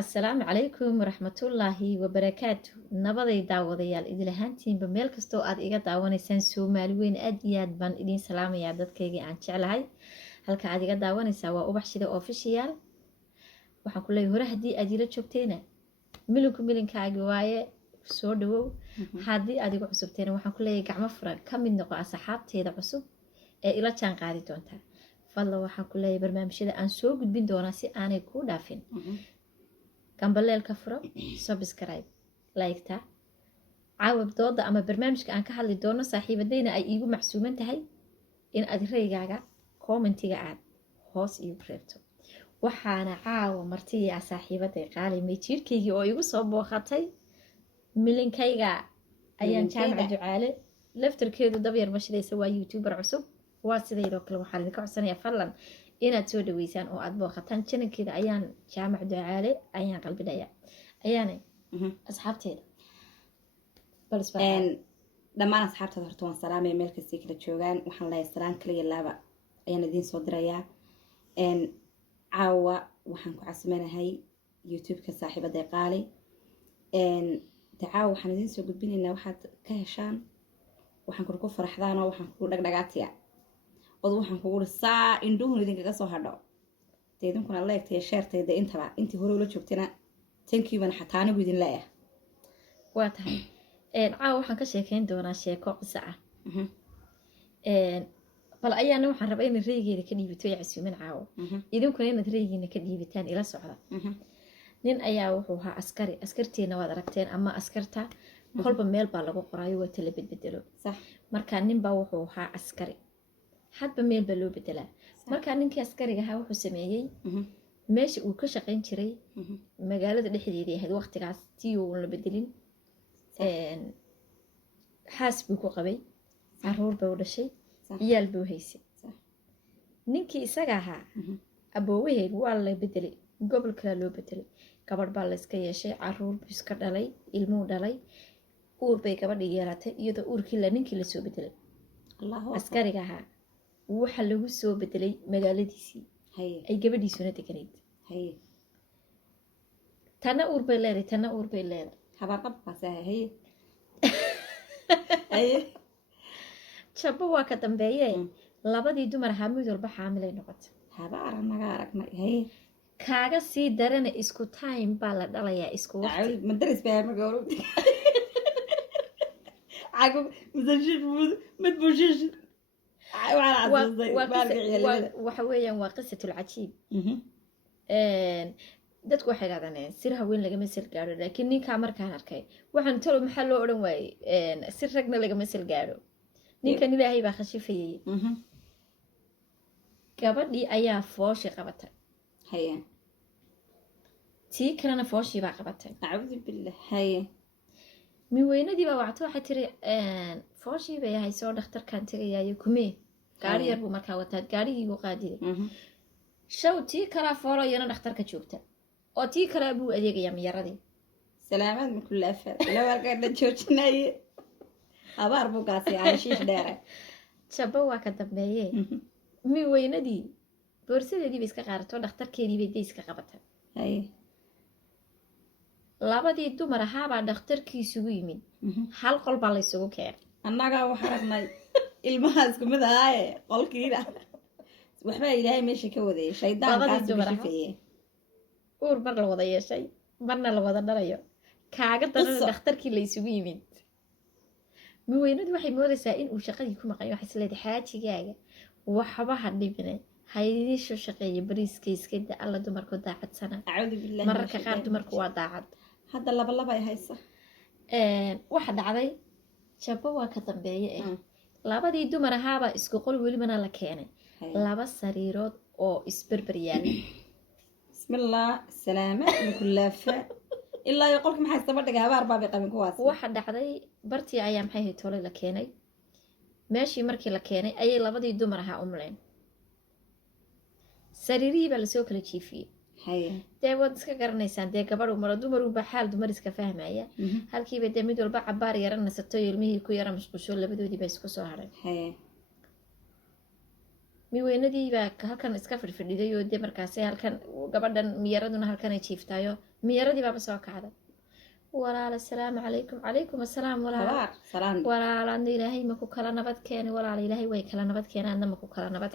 Assalaamu calaykum waraxmatullaahi wabarakaatu. Nabaday daawadayaal idil ahaantiinba meel kastoo aad iga daawanaysaan Soomaali weyn aad iyo aad baan idin salaamayaa dadkaygii aan jeclahay. Halka aad iga daawanaysaa waa Ubax Shida Official. Waxaan ku leeyahay hore haddii aad ila joogteena milinkaagi waaye soo dhawow. Haddii aad igu cusubteena waxaan ku leeyahay gacmo furan ka mid noqo asxaabteeda cusub ee ila jaan qaadi doonta. Fadlan waxaan ku leeyahay barnaamijyada aan soo gudbin doonaa si aanay kuu dhaafin. Gambaleelka furo, subscribe, like-ta. Caawib dooda ama barnaamijka aan ka hadli doono saaxiibadeyna ay iigu macsuuman tahay in aad raygaaga commentiga aad hoos iigu reebto. Waxaana caawa martiya saaxiibaday qaalimay jiirkaygii oo igu soo booqatay milinkayga ayaan jaamac ducaale laftarkeedu dabyar mashidaysa waa youtuber cusub waa sidaydoo kale waxaan idinka codsanayaa fadlan inaad soo dhaweysaan oo aad booqataan channelkeeda ayaan jaamac ducaale ayaan qalbidhaya ayaanay asxaabteeda dhammaan asxaabtada horta waan salaamaya meel kastay kala joogaan waxaan leeyahay salaan kaliya laaba ayaan idiin soo dirayaa caawa waxaan ku casumanahay youtube-ka saaxiibaday qaali caawa waxaan idiin soo gudbinaynaa waxaad ka heshaan waxaan ku faraxdaan oo waxaan ku dhagdhagaatiya od waxaan kugu saa indhuhun idinkaga soo hadho dee idinkuna leegtay sheertayda intaba intii hore ula joogtana tankiiban xataa anigu idin leeyahay waa tahay caawa waxaan ka sheekeyn doonaa sheeko qiso ah bal ayaana waxaan rabaa inaad reygeeda ka dhiibito ee casuuman caawo idinkuna inaad reygiina ka dhiibitaan ila socda nin ayaa wuxuu ahaa askari askarteena waad aragteen ama askarta kolba meel baa lagu qoraayo waa tala bedbedelo markaa ninbaa wuxuu ahaa askari hadba meel baa loo bedelaa markaa ninkii askariga ahaa wuxuu sameeyey meesha uu ka shaqayn jiray magaalada dhexdeedii ahayd waqtigaas tii uun la bedelin xaas buu ku qabay caruur buu dhashay ciyaal buu haysay ninkii isaga ahaa aboowaheed waa la bedelay gobol kale loo bedelay gabadh baa la iska yeeshay caruur buu iska dhalay ilmuu dhalay uur bay gabadhii yeelatay iyadoo uurkii la ninkii lasoo bedelay askariga ahaa waxa lagu soo bedelay magaaladiisii ay gabadhiisuna deganayd tana uur bay leedahay tana uur bay leedahay jabbo waa ka dambeeye labadii dumar ahaa mid walba xaamilay noqotay kaaga sii darana isku time baa la dhalayaa isku waxa weeyaan waa qisatul cajiib dadku waxay dhahdaan sir haween lagama sir gaadho laakiin ninkaa markaan arkay waxaan talo maxaa loo odhan waayey sir ragna lagama sir gaadho ninkan ilaahay baa khashifayay gabadhii ayaa fooshi qabatay tii kalena fooshii baa qabatay min weynadii baa wacto waxay tiri fooshii bay ahay soo dhakhtarkaan tegayaayo kumee gaari yar buu markaa wataa gaarigiigu qaadiday shaw tii kalaa foolo iyana dhakhtarka joogta oo tii kalea buu adeegayaa miyaradii salaamaad makulaafaad ilawaalkaadha joojinaye abaar buu gaasay aashiish dheere jabbo waa ka dambeeye min weynadii boorsadeedii bay iska qaadato dhakhtarkeedii bay dayska qabatay labadii dumar ahaabaa dhakhtarkiisugu yimid hal qol baa laysugu keenay annagaa waxaa ragnay ilmaha isku mid ahaaye qolkiina waxbaa ilaahay meesha ka wadayay shaydaankaasbashifeeye uur mar la wada yeeshay marna la wada dhalayo kaaga darana dhakhtarkii laysugu yimid miweynadu waxay moodaysaa inuu shaqadii ku maqayo waxay isleedahay xaajigaaga waxba ha dhibine haydiisho shaqeeya bariiska iskada alla dumarku daacadsana mararka qaar dumarku waa daacad hadda labalaba ay haysa waxa dhacday jabbo waa ka dambeeye labadii dumar ahaabaa isku qol welibana la keenay laba sariirood oo isberber yaala bismillah salaama makulaafa ilaa iyo qolka maxay saba dhigay habaar baabay qabin kuwaas waxa dhacday bartii ayaa maxay ahayd tole la keenay meeshii markii la keenay ayay labadii dumar ahaa umleen sariirihii baa lasoo kala jiifiyey dee waad iska garanaysaan dee gabadhu maro dumarunbaa xaal dumar iska fahmaya halkiiba dee mid walba cabaar yara nasato ilmihii ku yara mashquusho labadoodii baa isku soo haray miweynadii baa halkan iska fidhfidhiday oo dee markaasi halkan gabadhan miyaraduna halkan ay jiiftaayo miyaradii baaba soo kacday walaala asalaamu calaykum calaykum assalaam walaalana ilaahay maku kala nabad keeni walaala ilaahay way kala nabad keenaadna maku kala nabad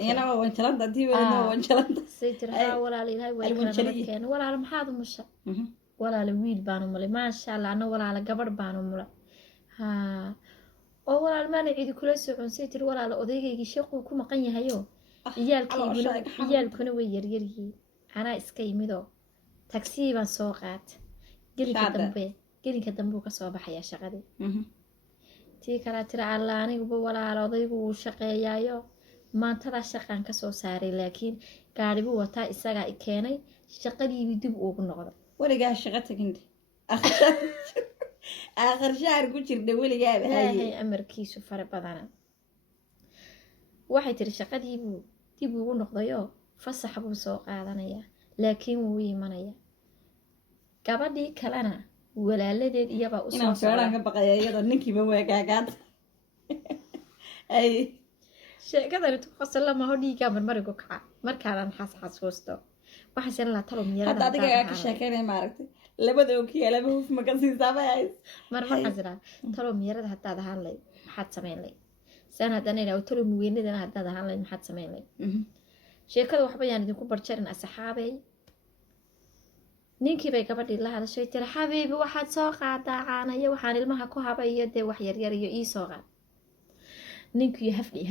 say tirahaa walaala ilaahay way kala nabad keeni walaala maxaad umusha walaala wiil baanu mulay maasha allah ana walaala gabadh baanu mulay haa oo walaal maana cidi kula socon say tiri walaala odaygaygii shaquu ku maqan yahayo iyaalkuna way yaryaryihiin anaa iska yimidoo tagsii baan soo qaata gelinka dambe uu kasoo baxayaa shaqadii tii kalaa tira alla aniguba walaala odaygu wuu shaqeeyaayo maantadaa shaqaan kasoo saaray laakiin gaadhibuu wataa isagaa i keenay shaqadiibi dib ugu noqda weligaa shaqa taginde aakhir shaar ku jirta weligaaba ilaahay amarkiisu fara badana waxay tiri shaqadiibuu dib ugu noqdayoo fasax buu soo qaadanayaa laakiin wuu imanaya gabadhii kalena walaaladeed iyabaa usoo socdaan ka baqaya iyadoo ninkiiba waagaagaanta sheekadani tuqasala maho dhiigaa marmarigu kaca markaadaan xasuusto waxaysan laa talo miyarada hadda adiga ka sheekeynay maaragtay labada okiyaala huf ma ka siisaaba hays marmar xasira talo miyarada haddaad ahaan layd maxaad samayn layd saan haddana ilaa talo muweynadana haddaad ahaan layd maxaad samayn layd sheekada waxba yaan idinku barjarin asxaabey ninkii bay gabadhii la hadashay tiri xabiibi waxaad soo qaadaa caanayo waxaan ilmaha ku habay iyo dee wax yaryar iyo ii soo qaad ninkii hafdhi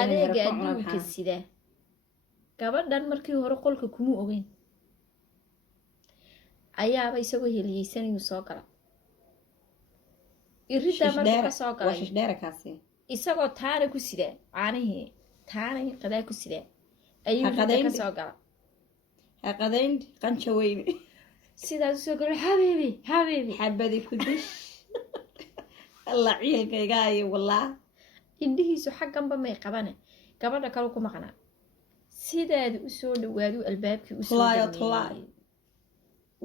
adeega adduunka sida gabadhan markii hore qolka kuma ogeyn ayaaba isagoo heliyeysanayuu soo gala iriddaa markuu ka soo galay isagoo taana ku sidaa caanihii taana qadaa ku sidaa ayuu ka soo gala haqadayn qanjo weyne sidaas usoo galo xabiibi xabadi ku dish alla ciilkaygaayo wallah indhihiisu xagganba may qabane gabadha kale ku maqnaa sidaada usoo dhawaadu albaabkii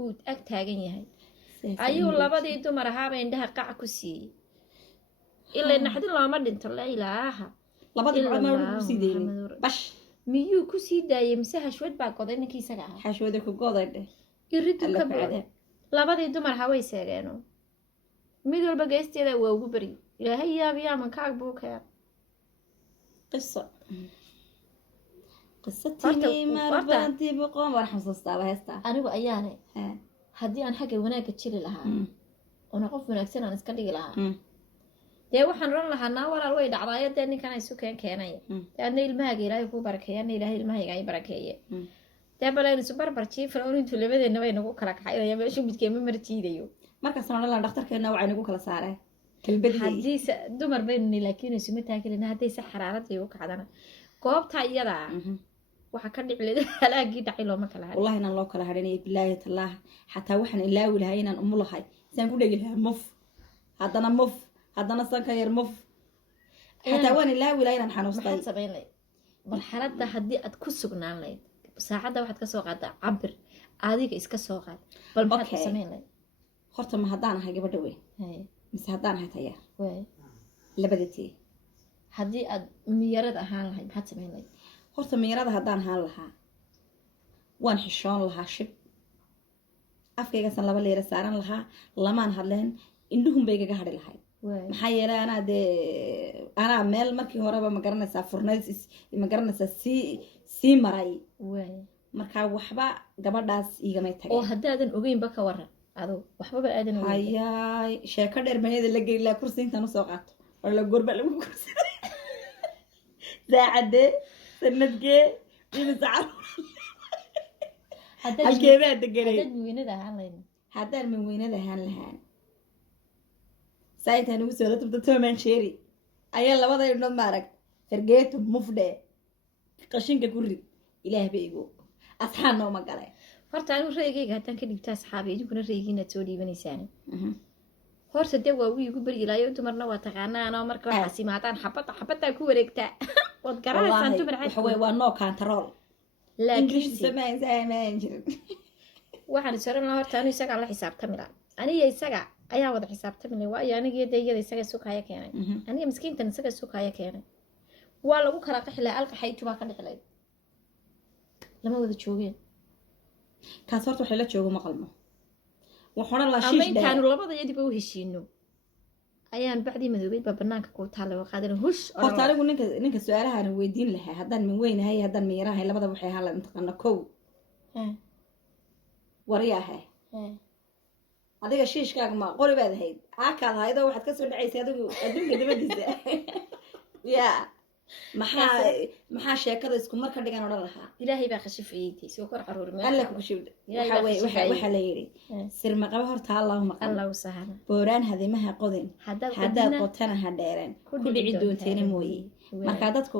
uu ag taagan yahay ayuu labadii dumar ahaaba indhaha qac ku siiyey ilaa naxdin looma dhinto la ilaaha miyuu kusii daayay mise hashwad baa goday ninkii isaga ahaa hashwada ku goday dheh iridu ka booda labadii dumar haway seegeeno mid walba geesteeda waa ugu bari ilaahay yaabiyaa mankaag buu keen qisatii marbantii boqon war xasuustaaba heestaa anigu ayaane haddii aan xagga wanaagga jiri lahaa oona qof wanaagsan aan iska dhigi lahaa dee waxaan oran lahaa naa walaal way dhacdaayo dee ninkan isu keenaya dee adna ilmahaaga ilaahay kuu barakeeye adna ilaahay ilmahayga ay barakeeye dee balan isu barbar jiifan oo intuu labadeenna bay nagu kala kacay meeshu midkeema marjiidayo markaasna odhan lahaa dhakhtarkeena waxay nagu kala saareen haddii dumar baynuni laakiin isuma taagelina haddayse xaraaradii u kacdana goobtaa iyadaa waxaa ka dhici leed halaagii dhacay looma kala hadhin wallahi inaan loo kala hadhinaya bilaahi tallaah xataa waxaan ilaawi lahay inaan umu lahay isaan ku dhegi lahaa muf haddana sanka yar muf xataa waan ilaawi lahay inaan xanuustay maxaad samayn layd marxaladda haddii aad ku sugnaan layd saacadda waxaad ka soo qaadaa cabir adiga iska soo qaad bal maxaad ku samayn layd horta ma haddaan ahay gabadha weyn mise haddaan ahay tayaar labadatii haddii aad miyarad ahaan lahayd maxaad samayn layd horta miyarada haddaan ahaan lahaa waan xishoon lahaa shib afkaygasan laba leera saaran lahaa lamaan hadleen indhuhun bay igaga hadhi lahayd maxaa yeelay anaa meel markii horeba magaranaysaa furnayd magaranaysaa sii maray markaa waxba gabadhaas iigamay tagay oo haddaadan ogeynba ka waran ado waxbaba aadan hayaay sheeko dheer mayada la geli laha kursi intaan usoo qaato oo la gorba lagu kursada saacadee sanadkee halkeebaa deganay haddaan minweynada ahaan lahaan saaintaan ugu soo la tubta toman sheri ayaa labada indhood maarag fargeeto mufdhe qashinka ku rid ilaahba igu asxaan nooma galay horta anigu ra'yigayga haddaan ka dhigto asxaabi idinkuna ra'yigiinaad soo dhiibanaysaan horta dee waa wii igu beri ilaayo dumarna waa taqaanaanoo marka waxaas imaadaan xabaddaa ku wareegtaa waad garanaysaan dumar waxawey waa noo kantarool waxaan is oran lahaa horta anu isagaa la xisaabtami laha aniga isaga ayaa wada xisaabtamay waayo aniga deeyada isaga sukaya keenay aniga miskiintan isaga sukaya keenay waa lagu kala qaxilay alqaxaytu baa ka dhixlay lama wada joogeen kaas horta waxa la joogo ma qalmo waxana la shiish intaanu labada yadiba u heshiino ayaan bacdi madoobay banaanka ku taalo qaadan hush horta anigu ninka su'aalahan weydiin lahaa haddaan min weynahay haddaan min yarahay labada waxay hala intaqana kow wariyaha adiga shiishkaaga ma qori baad ahayd aakaad haydo waxaad ka soo dhacaysay adigu adduunka dabadiisa ya maxaa sheekada isku marka dhigan odhan lahaa ilaahay baa khashifayay soo kor caruur ma alla ku khashif waxa la yiri sirma qaba horta allahumma allahu sahana booraan hadimaha qodin hadaad qotana ha dheereen ku dhici doonteena mooyee marka dadku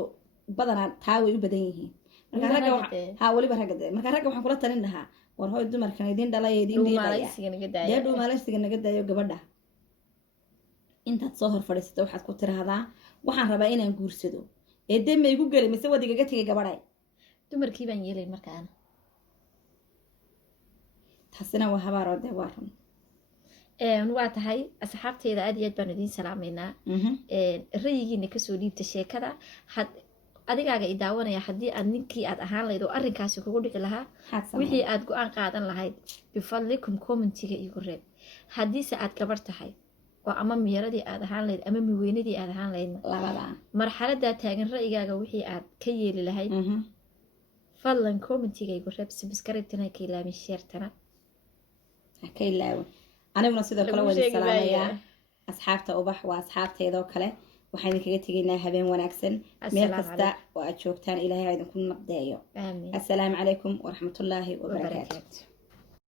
badanaa taa way u badan yihiin marka ragga ha waliba ragga waxaan kula talin lahaa war hooy dumarkan idin dhalay idin diidaya dhuumaalaysiga naga daayo gabadha intaad soo hor fadhiisata waxaad ku tiraahdaa waxaan rabaa inaan guursado ee dembe igu geli mise wadigaga tegay gabadhay dumarkii baan yeelay markaan taasina waa habaaroo dee waa run waa tahay asxaabteeda aad iyo aad baan idiin salaameynaa rayigiina kasoo dhiibta sheekada adigaaga i daawanaya haddii aad ninkii aad ahaan lahayd oo arrinkaasi kugu dhici lahaa wixii aad go-aan qaadan lahayd bifadlikum commentiga igu reeb haddiise aad gabar tahay oo ama miyaradii aad ahaan lahayd ama miweynadii aad ahaan lahayd marxaladaa taagan ra'yigaaga wixii aad ka yeeli lahayd fadlan commentiga igu reeb subscribe-tana ka ilaabin sheertana ka ilaawin aniguna sidoo kale waan salaamayaa asxaabta ubax waa asxaabteedoo kale waxaan idinkaga tegaynaa habeen wanaagsan meel kasta oo aad joogtaan ilaahay idinku nabdeeyo assalaamu calaykum waraxmatullaahi wabarakaatu